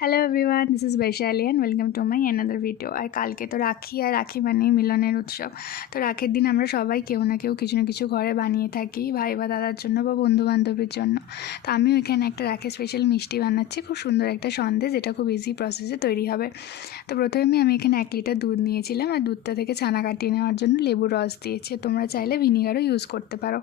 Hello everyone, this is Baishali and welcome to my another video. আর কালকে তো রাখি, আর রাখি মানেই মিলনের উৎসব। তো রাখির দিন আমরা সবাই কেউ না কেউ কিছু না কিছু ঘরে বানিয়ে থাকি, ভাই বা দাদার জন্য বা বন্ধুবান্ধবের জন্য। তো আমিও এখানে একটা রাখি স্পেশাল মিষ্টি বানাচ্ছি, খুব সুন্দর একটা সন্দেশ, যেটা খুব ইজি প্রসেসে তৈরি হবে। তো প্রথমে আমি এখানে 1 লিটার দুধ নিয়েছিলাম, আর দুধটা থেকে ছানা কাটিয়ে নেওয়ার জন্য লেবুর রস দিয়েছি। তোমরা চাইলে ভিনিগারও ইউজ করতে পারো।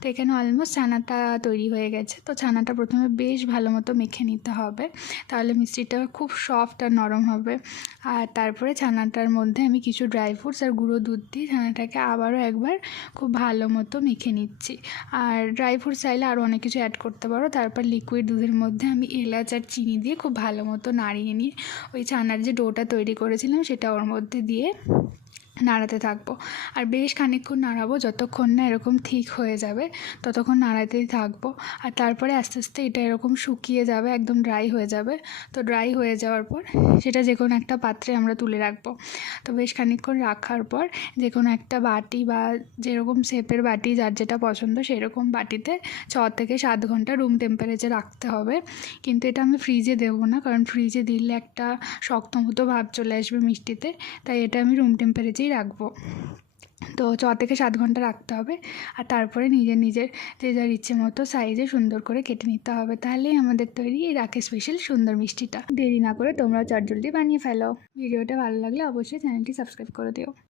তো এখানে অলমোস্ট ছানাটা তৈরি হয়ে গেছে। তো ছানাটা প্রথমে বেশ ভালো মতো মেখে নিতে হবে, তাহলে মিষ্টিটা খুব সফট আর নরম হবে। আর তারপরে ছানাটার মধ্যে আমি কিছু ড্রাই ফ্রুটস আর গুঁড়ো দুধ দিয়ে ছানাটাকে আবারও একবার খুব ভালো মতো মেখে নিচ্ছি। আর ড্রাই ফ্রুটস চাইলে আরও অনেক কিছু অ্যাড করতে পারো। তারপর লিকুইড দুধের মধ্যে আমি এলাচ আর চিনি দিয়ে খুব ভালো মতো নাড়িয়ে নিয়ে ওই ছানার যে ডোটা তৈরি করেছিলাম সেটা ওর মধ্যে দিয়ে নাড়াতে থাকবো। আর বেশ খানিকক্ষণ নাড়াবো, যতক্ষণ না এরকম ঠিক হয়ে যাবে ততক্ষণ নাড়াতেই থাকবো। আর তারপরে আস্তে আস্তে এটা এরকম শুকিয়ে যাবে, একদম ড্রাই হয়ে যাবে। তো ড্রাই হয়ে যাওয়ার পর সেটা যে কোনো একটা পাত্রে আমরা তুলে রাখবো। তো বেশ খানিকক্ষণ রাখার পর যে কোনো একটা বাটি বা যেরকম শেপের বাটি যার যেটা পছন্দ সেরকম বাটিতে 6 থেকে 7 ঘন্টা রুম টেম্পারেচার রাখতে হবে। কিন্তু এটা আমি ফ্রিজে দেবো না, কারণ ফ্রিজে দিলে একটা শক্ত মতো ভাব চলে আসবে মিষ্টিতে, তাই এটা আমি রুম টেম্পারেচারেই রাখবো। তো 6 থেকে 7 ঘন্টা রাখতে হবে। আর তারপরে নিজের যে যার ইচ্ছে মতো সাইজে সুন্দর করে কেটে নিতে হবে। তাহলেই আমাদের তৈরি এই রাখি স্পেশাল সুন্দর মিষ্টিটা। দেরি না করে তোমরাও চটজলদি বানিয়ে ফেলো। ভিডিওটা ভালো লাগলে অবশ্যই চ্যানেলটি সাবস্ক্রাইব করে দিও।